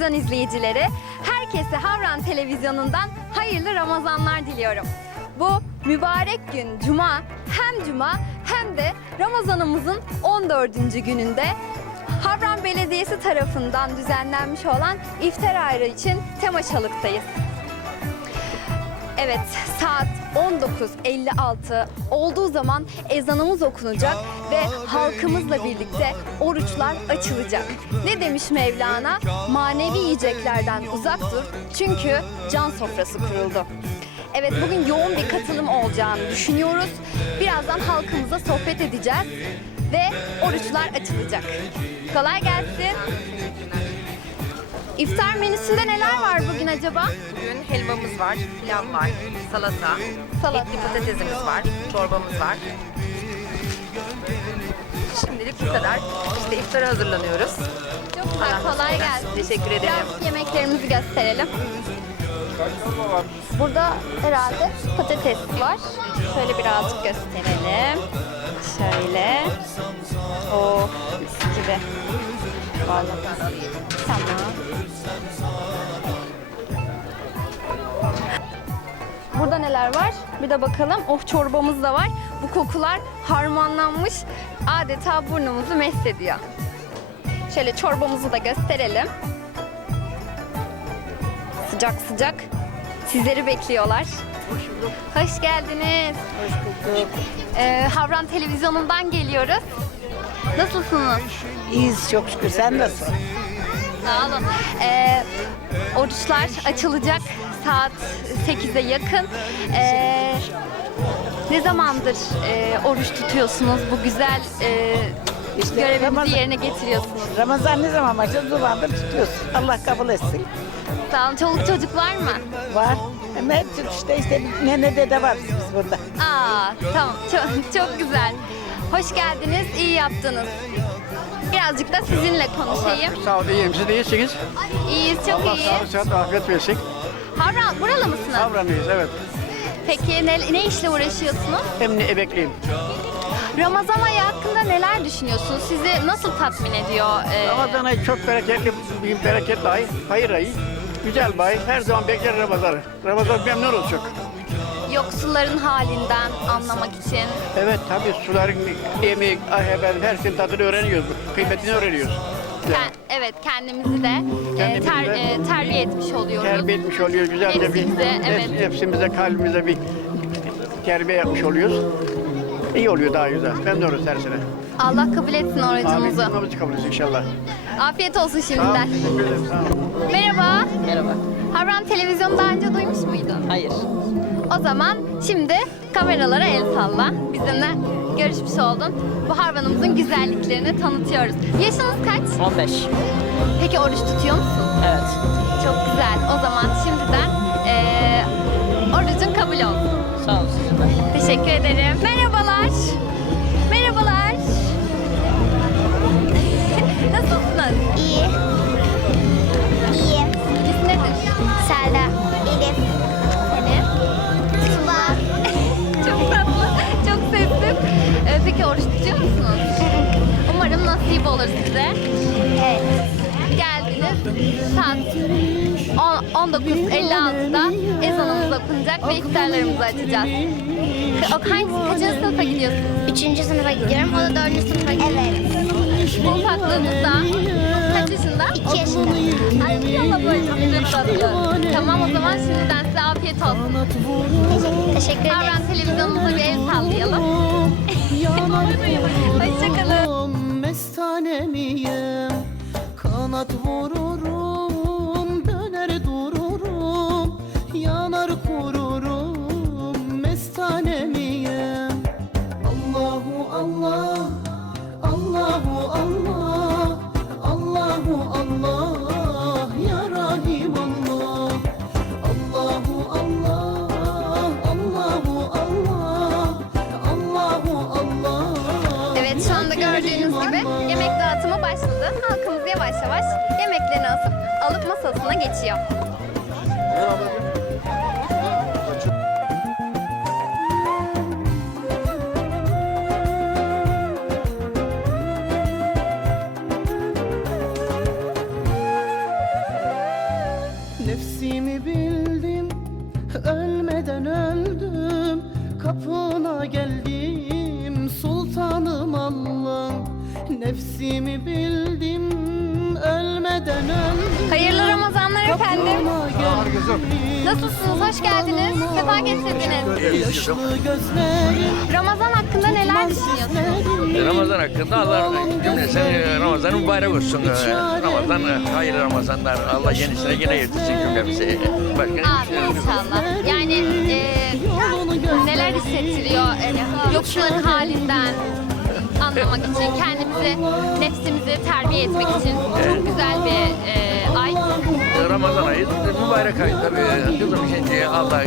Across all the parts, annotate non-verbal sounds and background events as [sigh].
Televizyon izleyicileri, herkese Havran Televizyonu'ndan hayırlı Ramazanlar diliyorum. Bu mübarek gün Cuma hem Cuma hem de Ramazanımızın 14. gününde Havran Belediyesi tarafından düzenlenmiş olan iftar ayrı için Temaşalık'tayız. Evet, saat 19.56 olduğu zaman ezanımız okunacak ve halkımızla birlikte oruçlar açılacak. Ne demiş Mevlana? Manevi yiyeceklerden uzak dur çünkü can sofrası kuruldu. Evet, bugün yoğun bir katılım olacağını düşünüyoruz. Birazdan halkımıza sohbet edeceğiz ve oruçlar açılacak. Kolay gelsin. İftar menüsünde neler var bugün acaba? Bugün helvamız var, pilav var, salata, Salata. etli patatesimiz var, çorbamız var. Şimdilik bu kadar. İşte iftara hazırlanıyoruz. Çok güzel, kolay gelsin. Teşekkür ederim. Biraz yemeklerimizi gösterelim. Burada herhalde patates var. Şöyle birazcık gösterelim. Şöyle. O mis gibi. Vallahi. Tamam. Burada neler var? Bir de bakalım. Oh çorbamız da var. Bu kokular harmanlanmış. Adeta burnumuzu mest ediyor. Şöyle çorbamızı da gösterelim. Sıcak sıcak sizleri bekliyorlar. Hoş geldiniz. Hoş bulduk. Havran Televizyonu'ndan geliyoruz. Nasılsınız? İyiyiz çok şükür. Sen nasılsın? Sağ olun. Ee, oruçlar açılacak saat 8'e yakın. Ee, ne zamandır e, oruç tutuyorsunuz? Bu güzel e, İşte görevinizi Ramazan- yerine getiriyorsunuz. Ramazan ne zaman başladı? Zamandır tutuyorsun. Allah kabul etsin. Sağ olun. Çoluk çocuk var mı? Var. Hemen işte işte nene dede var biz burada. Aa, tamam. Çok, çok güzel. Hoş geldiniz. iyi yaptınız. Birazcık da sizinle konuşayım. Sağ olun, iyiyim. Siz de iyisiniz. İyiyiz, çok Allah iyi. sağlık, sıhhat, afiyet versin. Havran, buralı mısınız? Havranlıyız, evet. Peki ne, ne işle uğraşıyorsunuz? Emni emekliyim. Ramazan ayı hakkında neler düşünüyorsunuz? Sizi nasıl tatmin ediyor? Ee, Ramazan ayı çok bereketli, bir bereketli ay, hayır ayı. Güzel bir ay. Her zaman bekler Ramazan'ı. Ramazan memnun olacak. Yoksulların halinden anlamak için. Evet tabii suların emeği, ah ben her şeyin tadını öğreniyoruz. Kıymetini öğreniyoruz. Ke- evet, kendimizi de e, ter- de e, terbiye etmiş oluyoruz. Terbiye etmiş oluyor güzelce bir. Nefsimize, evet. nef- Nefsimize, kalbimize bir terbiye yapmış oluyoruz. İyi oluyor daha güzel. Memnunuz her sene. Allah kabul etsin Amin. orucumuzu. Namazı kabul etsin inşallah. Afiyet olsun şimdiden. teşekkür ederim. Sağ olun. Merhaba. Merhaba. Havran Televizyon daha önce duymuş muydun? Hayır. O zaman şimdi kameralara el salla. Bizimle görüşmüş oldun. Bu hayvanımızın güzelliklerini tanıtıyoruz. Yaşınız kaç? 15. Peki oruç tutuyor musun? Evet. Çok güzel. O zaman şimdiden eee orucun kabul olsun. Sağ olun. Teşekkür ederim. Merhabalar. 19.56'da ezanımız okunacak ve iftarlarımızı açacağız. Hangi, kaçıncı sınıfa gidiyorsunuz? Üçüncü sınıfa gidiyorum. O da dördüncü sınıfa gidiyor. Evet. Bu ufaklığınızda kaç yaşında? İki yaşında. Ay Allah böyle çok tatlı. Tamam o zaman şimdiden size afiyet olsun. Teşekkür ederim. Havran televizyonumuza bir el sallayalım. [laughs] Hoşçakalın. Mestanemiyim Kanat vururum 行 efendim. Nasılsınız? Hoş geldiniz. Sefa getirdiniz. Ramazan hakkında neler düşünüyorsunuz? Ramazan hakkında Allah cümlesine Ramazan mübarek olsun. Ramazan hayırlı Ramazanlar. Allah yenisine yine yetişsin cümlemizi. Başka Amin inşallah. Yani e, neler hissettiriyor e, yoksulların halinden anlamak için, kendimizi, nefsimizi terbiye etmek için mübarek ay tabii. Kızım şimdi Allah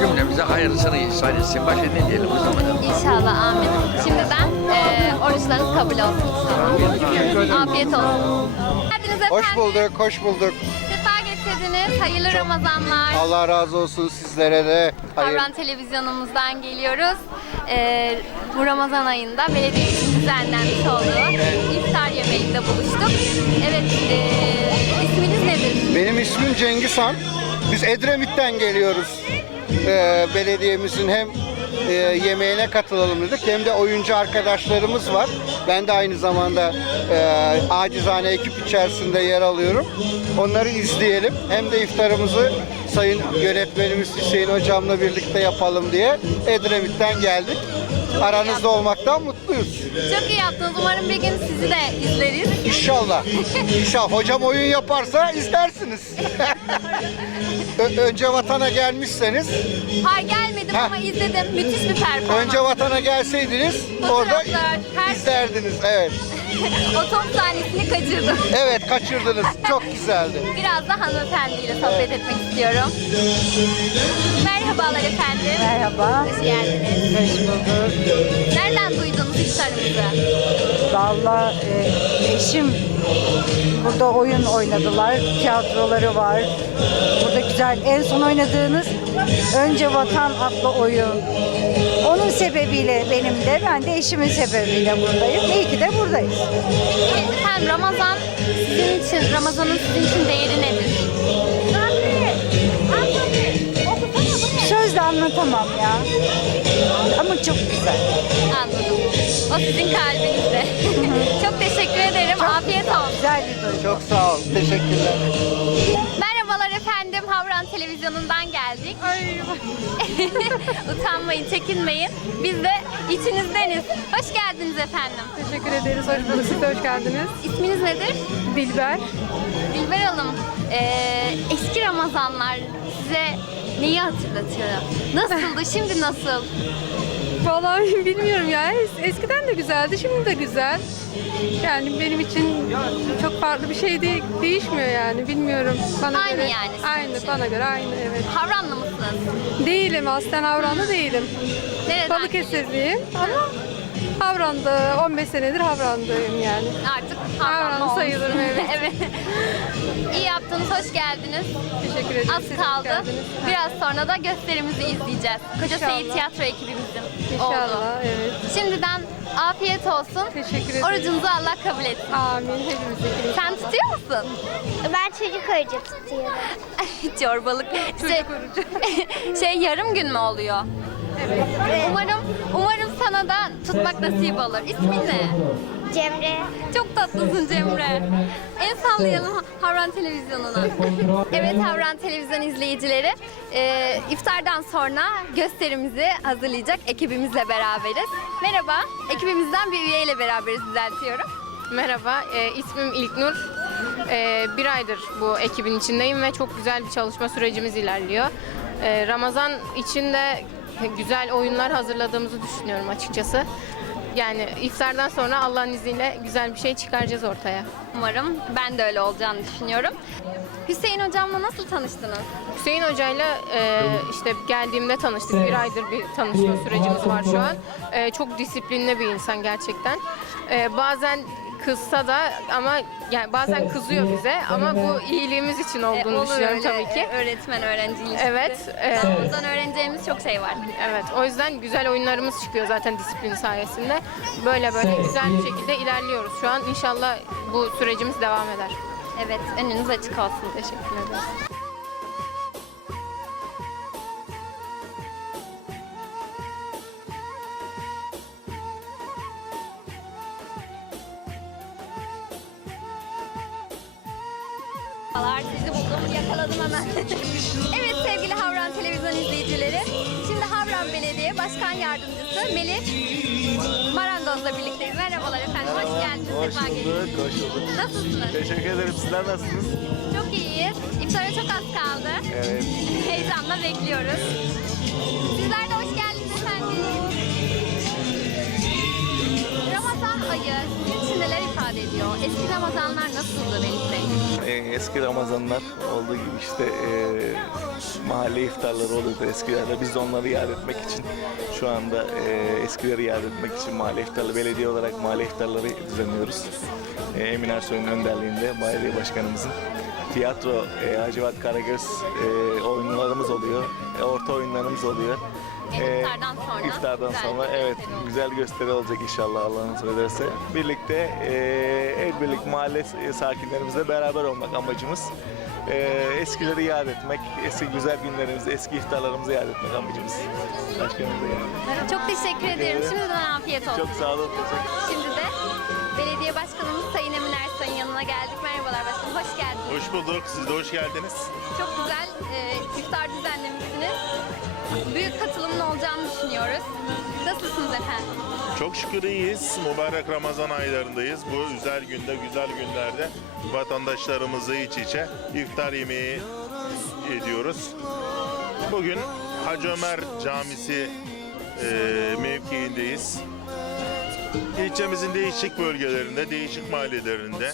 cümlemize hayırlısını ihsan etsin. Başka ne diyelim o zaman? İnşallah amin. Şimdiden e, oruçlarınız kabul olsun. Afiyet olsun. Geldiniz efendim. Hoş bulduk, hoş bulduk. Sefa getirdiniz. Hayırlı Ramazanlar. Allah razı olsun sizlere de. Hayır. Havran televizyonumuzdan geliyoruz. Ee, bu Ramazan ayında belediye için düzenlenmiş olduğu iftar yemeğinde buluştuk. Evet, ee, isminiz nedir? Benim ismim Cengiz Han. Biz Edremit'ten geliyoruz. Ee, belediyemizin hem e, yemeğine katılalım dedik hem de oyuncu arkadaşlarımız var. Ben de aynı zamanda e, acizane ekip içerisinde yer alıyorum. Onları izleyelim. Hem de iftarımızı sayın yönetmenimiz Hüseyin hocamla birlikte yapalım diye Edremit'ten geldik. Aranızda olmaktan mutluyuz. Çok iyi yaptınız. Umarım bir gün sizi de izleriz. İnşallah. İnşallah. Hocam oyun yaparsa izlersiniz. [laughs] Ö- önce vatana gelmişseniz, Hayır gelmedim Heh. ama izledim. Müthiş bir performans. önce vatana gelseydiniz orada Fotoğraflar, her şey. izlerdiniz. Evet. [laughs] O top sahnesini kaçırdım. Evet, kaçırdınız. Çok güzeldi. [laughs] Biraz da hanımefendiyle sohbet etmek istiyorum. Merhabalar efendim. Merhaba. Hoş geldiniz. Hoş bulduk. Nereden duydunuz iftarımızı? Vallahi e, eşim burada oyun oynadılar. Tiyatroları var. Burada güzel. En son oynadığınız Önce Vatan adlı oyun. Onun sebebiyle benim de, ben de eşimin sebebiyle buradayım. İyi ki de buradayız. Efendim Ramazan sizin için, Ramazan'ın sizin için değeri nedir? Sözle anlatamam ya. Ama çok güzel. Anladım. O sizin kalbinizde. [laughs] Çok teşekkür ederim. Afiyet olsun. Güzel bir duygu. Çok sağ ol. Teşekkürler. Televizyonu'ndan geldik. [laughs] Utanmayın, çekinmeyin. Biz de içinizdeniz. Hoş geldiniz efendim. Teşekkür ederiz. Hoş bulduk. Siz de hoş geldiniz. İsminiz nedir? Dilber. Dilber Hanım. eee, eski Ramazanlar size neyi hatırlatıyor? Nasıldı, şimdi nasıl? Vallahi [laughs] bilmiyorum ya. Es- Eskiden de güzeldi. Şimdi de güzel. Yani benim için çok farklı bir şey değil, değişmiyor yani. Bilmiyorum. Bana Aynı göre, yani sizin Aynı. için. Bana göre aynı. Evet. Havranlı mısınız? Değilim. Aslen Havranlı değilim. Nereden? Balıkesirliyim ama Havran'da 15 senedir Havran'dayım yani. Artık Havranlı olmuş. sayılırım, [laughs] evet. evet. İyi yaptınız, hoş geldiniz. Teşekkür ederim. Az Siz hoş kaldı. geldiniz. Biraz sonra da gösterimizi izleyeceğiz. Koca İnşallah. Seyit Tiyatro ekibimizin oldu. İnşallah. Evet. Şimdiden afiyet olsun. Teşekkür ederim. Orucunuzu Allah kabul etsin. Amin. Hepimizdeki. Sen tutuyor musun? Ben çocuk orucu tutuyorum. [laughs] Çorbalık. Şey, [laughs] şey yarım gün mü oluyor? Evet. Umarım tutmak nasip olur. İsmin ne? Cemre. Çok tatlısın Cemre. El sallayalım Havran Televizyonu'na. Evet Havran Televizyon izleyicileri. e, iftardan sonra gösterimizi hazırlayacak ekibimizle beraberiz. Merhaba. Ekibimizden bir üyeyle beraberiz düzeltiyorum. Merhaba, e, ismim İlknur. E, bir aydır bu ekibin içindeyim ve çok güzel bir çalışma sürecimiz ilerliyor. E, Ramazan için de güzel oyunlar hazırladığımızı düşünüyorum açıkçası. Yani iftardan sonra Allah'ın izniyle güzel bir şey çıkaracağız ortaya. Umarım ben de öyle olacağını düşünüyorum. Hüseyin hocamla nasıl tanıştınız? Hüseyin Hoca'yla e, işte geldiğimde tanıştık. Bir aydır bir tanışma sürecimiz var şu an. E, çok disiplinli bir insan gerçekten. E, bazen kızsa da ama yani bazen kızıyor bize ama bu iyiliğimiz için olduğunu E, olur düşünüyorum öyle, tabii ki. e, Öğretmen öğrenci ilişkisi. Evet, e, Bundan öğreneceğimiz çok şey var. Evet, o yüzden güzel oyunlarımız çıkıyor zaten disiplin sayesinde. Böyle böyle güzel bir şekilde ilerliyoruz şu an. İnşallah bu sürecimiz devam eder. Evet, önünüz açık olsun. Teşekkür ederim. Merhabalar, sizi buldum, yakaladım hemen. [laughs] evet sevgili Havran Televizyon izleyicileri, şimdi Havran Belediye Başkan Yardımcısı Melih Marangoz'la birlikteyiz. Merhabalar efendim, hoş geldiniz. sefa geldiniz. hoş bulduk. Nasılsınız? Teşekkür ederim. Sizler nasılsınız? Çok iyiyiz. İftara çok az kaldı. Evet. [laughs] Heyecanla bekliyoruz. Sizler de hoş geldiniz efendim. Ramazan ayı sizin için neler ifade ediyor? Eski Ramazanlar nasıldı Melih Bey? Ee, eski Ramazanlar olduğu gibi işte e, mahalle iftarları oluyordu eskilerde. Biz de onları yad etmek için şu anda e, eskileri yad etmek için mahalle iftarları, belediye olarak mahalle iftarları düzenliyoruz. E, Emin Ersoy'un önderliğinde belediye başkanımızın tiyatro, e, Hacivat Karagöz e, oyunlarımız oluyor. E, orta oyunlarımız oluyor. E, iftardan sonra iftardan güzel sonra evet gösteri güzel gösteri olacak inşallah Allah nasip ederse. Birlikte e, el birlik mahalle e, sakinlerimizle beraber olmak amacımız. E, eskileri yad etmek, eski güzel günlerimizi, eski iftarlarımızı yad etmek amacımız. Başkanımıza yani. Çok teşekkür ederim. ederim. Şimdiden afiyet olsun. Çok sağ olun. Teşekkür Şimdi hoş bulduk. Siz de hoş geldiniz. Çok güzel e, iftar düzenlemişsiniz. Büyük katılımın olacağını düşünüyoruz. Nasılsınız efendim? Çok şükür iyiyiz. Mübarek Ramazan aylarındayız. Bu güzel günde, güzel günlerde vatandaşlarımızı iç içe iftar yemeği ediyoruz. Bugün Hacı Ömer Camisi e, mevkiindeyiz. İlçemizin değişik bölgelerinde, değişik mahallelerinde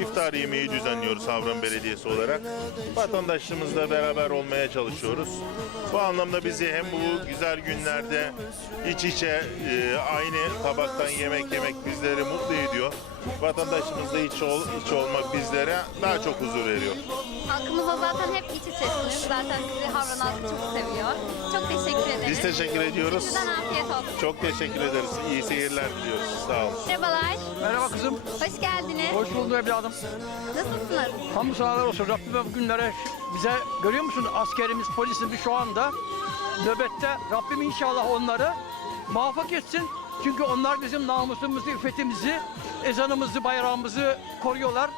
iftar yemeği düzenliyoruz Havran Belediyesi olarak. Vatandaşlarımızla beraber olmaya çalışıyoruz. Bu anlamda bizi hem bu güzel günlerde iç içe e, aynı tabaktan yemek yemek bizleri mutlu ediyor. Vatandaşımızla iç, ol, iç olmak bizlere daha çok huzur veriyor. Halkımızla zaten hep iç içesiniz. Zaten sizi Havran halkı çok seviyor. Çok teşekkür ederiz. Biz teşekkür ediyoruz. Şimdiden afiyet olsun. Çok teşekkür ederiz. İyi seyirler diliyoruz. Sağ olun. Merhabalar, Merhaba kızım. hoş geldiniz. Hoş bulduk evladım. Nasılsınız? Hamdü sanalar olsun. Rabbim bu günlere bize görüyor musun askerimiz, polisimiz şu anda nöbette. Rabbim inşallah onları muvaffak etsin. Çünkü onlar bizim namusumuzu, iffetimizi, ezanımızı, bayrağımızı koruyorlar.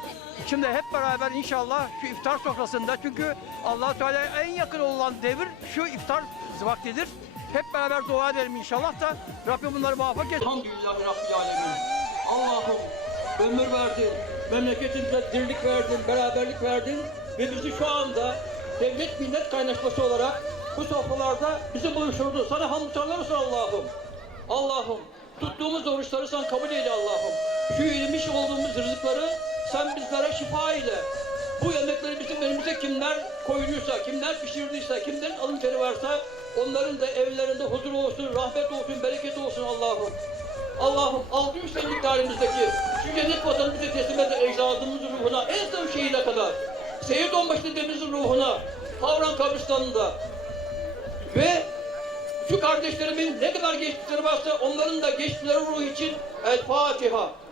Şimdi hep beraber inşallah şu iftar sofrasında çünkü allah Teala en yakın olan devir şu iftar vaktidir. Hep beraber dua edelim inşallah da Rabbim bunları muvaffak etsin. Elhamdülillahi Rabbil Alemin. Allah'ım ömür verdin, memleketimize dirlik verdin, beraberlik verdin ve bizi şu anda devlet millet kaynaşması olarak bu sofralarda bizi buluşturdu. Sana hamdü olsun Allah'ım. Allah'ım tuttuğumuz oruçları sen kabul eyle Allah'ım. Şu yemiş olduğumuz rızıkları sen bizlere şifa ile. Bu yemekleri bizim önümüze kimler koyduysa, kimler pişirdiyse, kimlerin alın teri varsa onların da evlerinde huzur olsun, rahmet olsun, bereket olsun Allah'ım. Allah'ım 600 senelik tarihimizdeki şu cennet vatanı bize teslim eden ecdadımızın ruhuna en son şeyine kadar Seyit Onbaşı dedemizin ruhuna Havran kabristanında ve şu kardeşlerimin ne kadar geçmişleri varsa onların da geçmişleri ruhu için El Fatiha.